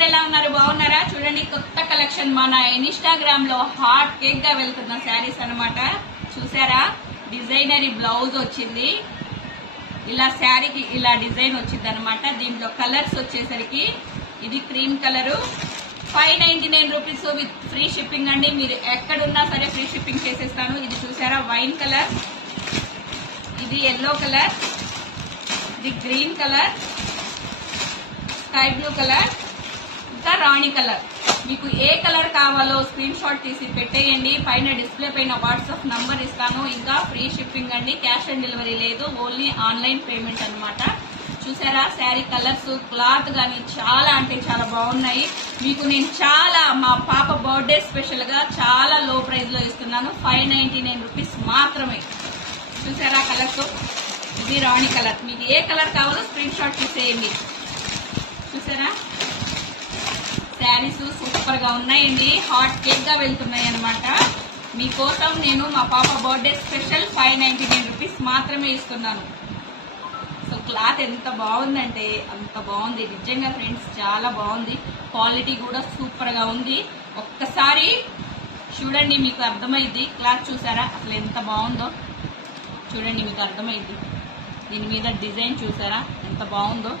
అందరు ఎలా ఉన్నారు? బాగున్నారా? చూడండి, కొత్త కలెక్షన్ మన ఇన్స్టాగ్రామ్ లో హాట్ కేక్ గా వెళ్తున్న శారీస్ అన్నమాట. చూసారా, డిజైనరీ బ్లౌజ్ వచ్చింది. ఇలా శారీకి ఇలా డిజైన్ వచ్చింది అనమాట. దీంట్లో కలర్స్ వచ్చేసరికి ఇది cream colour, 599 rupees with free shipping అండి. మీరు ఎక్కడున్నా సరే ఫ్రీ షిప్పింగ్ చేసేస్తాను. ఇది చూసారా, వైన్ కలర్, ఇది ఎల్లో కలర్, ఇది green colour, sky blue colour, ఇంకా రాణి కలర్. మీకు ఏ కలర్ కావాలో స్క్రీన్ షాట్ తీసి పెట్టేయండి. పైన డిస్ప్లే పైన వాట్సాప్ నంబర్ ఇస్తాను. ఇంకా ఫ్రీ షిప్పింగ్ అండి, క్యాష్ ఆన్ డెలివరీ లేదు, ఓన్లీ ఆన్లైన్ పేమెంట్ అనమాట. చూసారా, శారీ కలర్స్, క్లాత్ గానీ చాలా అంటే చాలా బాగున్నాయి. మీకు నేను చాలా మా పాప బర్త్డే స్పెషల్ గా చాలా లో ప్రైస్ లో ఇస్తున్నాను. 599 రూపీస్ మాత్రమే. చూసారా కలర్స్, ఇది రాణి కలర్. మీకు ఏ కలర్ కావాలో స్క్రీన్ షాట్ తీసేయండి. చూసారా, శారీస్ సూపర్ గా ఉన్నాయండి, హాట్ కేక్ గా వెళ్తున్నాయి అనమాట. మీకోసం నేను మా పాప బర్త్డే స్పెషల్ 599 రూపీస్ మాత్రమే ఇస్తున్నాను. సో క్లాత్ ఎంత బాగుందంటే అంత బాగుంది నిజంగా ఫ్రెండ్స్, చాలా బాగుంది. క్వాలిటీ కూడా సూపర్ గా ఉంది. ఒక్కసారి చూడండి, మీకు అర్థమైంది. క్లాత్ చూసారా అసలు ఎంత బాగుందో, చూడండి మీకు అర్థమైంది. దీని మీద డిజైన్ చూసారా ఎంత బాగుందో.